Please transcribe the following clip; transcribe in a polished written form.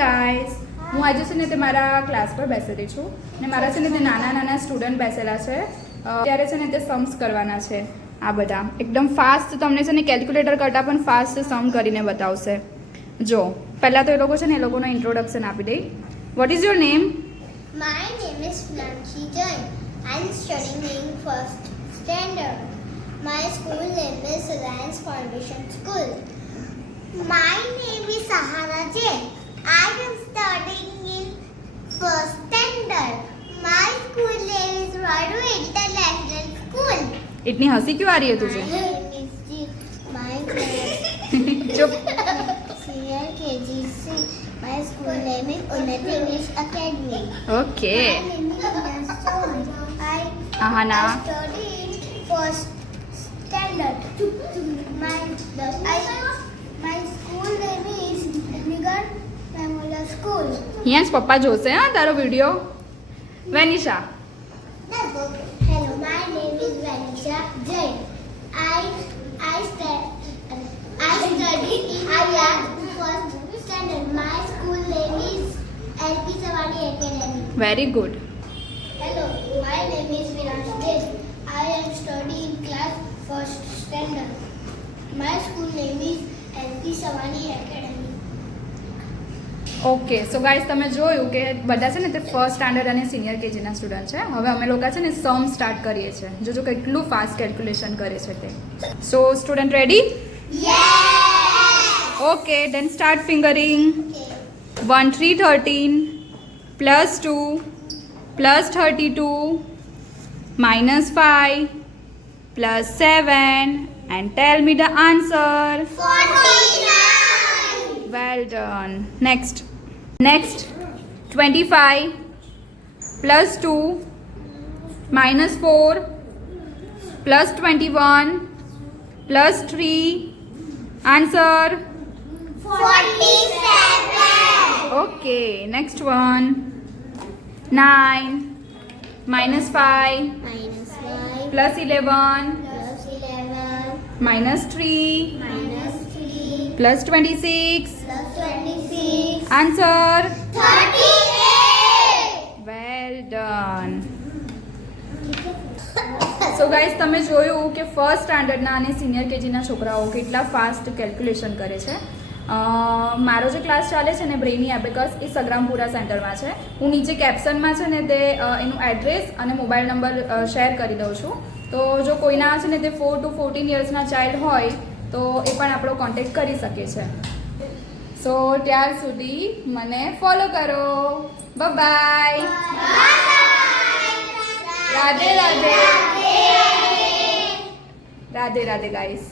ગાઈસ, હું આજે છે ને તે મારા ક્લાસ પર બેસેલી છું ને મારા છે ને તે નાના નાના સ્ટુડન્ટ બેસેલા છે. ત્યારે છે ને તે सम्स કરવાના છે. આ બધા એકદમ ફાસ્ટ તમને છે ને કેલ્ક્યુલેટર કરતાં પણ ફાસ્ટ સમ કરીને બતાવશે. જો પહેલાં તો એ લોકો છે ને એ લોકોનો ઇન્ટ્રોડક્શન આપી દઈ. What is your name? My name is Nancy Jain. I am studying in first standard. My school name is Reliance Foundation School. My name is Sahara Jain. I am studying in first standard. My school name is Radu International School. इतनी हंसी क्यों आ रही है तुझे? My name is G. My चुप. senior KGC. My school name is Unnati English Academy. Okay. My name is Naston. Ahana. I study in first standard. My school name is Nigar Memorial School. હિયાંસ પપ્પા જોશે હા તારો વિડીયો. વેનિશા. Hello, my name is Vanisha Jain. I study in first standard. My school name is LP Savani Academy. Very good. Hello, my name is Viransh Jain. I am studying in class first standard. My school name is LP Savani Academy. Okay so guys, તમે જોયું કે બધા છે ને તે first standard અને સિનિયર કેજીના સ્ટુડન્ટ છે. હવે અમે લોકો છે ને સમ સ્ટાર્ટ કરીએ છીએ. જોજો કેટલું ફાસ્ટ કેલ્ક્યુલેશન કરે છે તે. So student ready? Yes! Okay then start fingering. 1 3 13 plus 2 plus 32 minus 5 plus 7 and tell me the answer. 49! Well done. Next 25 plus 2 minus 4 plus 21 plus 3 answer. 47! Okay, next one 9 minus 5 Minus 5 plus 11 plus 11 minus 3 minus 3 plus 26 plus 26 answer. 38! Well done. સો ગાઈસ, તમે જોયું કે ફર્સ્ટ સ્ટાન્ડર્ડના અને સિનિયર કેજીના છોકરાઓ કેટલા ફાસ્ટ કેલ્ક્યુલેશન કરે છે. મારો જે ક્લાસ ચાલે છે ને બ્રેની એબેકસ એ સગ્રામપુરા સેન્ટરમાં છે. હું નીચે કેપ્શનમાં છે ને તે એનું એડ્રેસ અને મોબાઈલ નંબર શેર કરી દઉં છું. તો જો કોઈના છે ને તે 4 to 14 યર્સના ચાઇલ્ડ હોય તો એ પણ આપણો કોન્ટેક્ટ કરી શકે છે. સો ત્યાર સુધી મને ફોલો કરો. બાય. રાધે રાધે. રાધે રાધે ગાઈસ.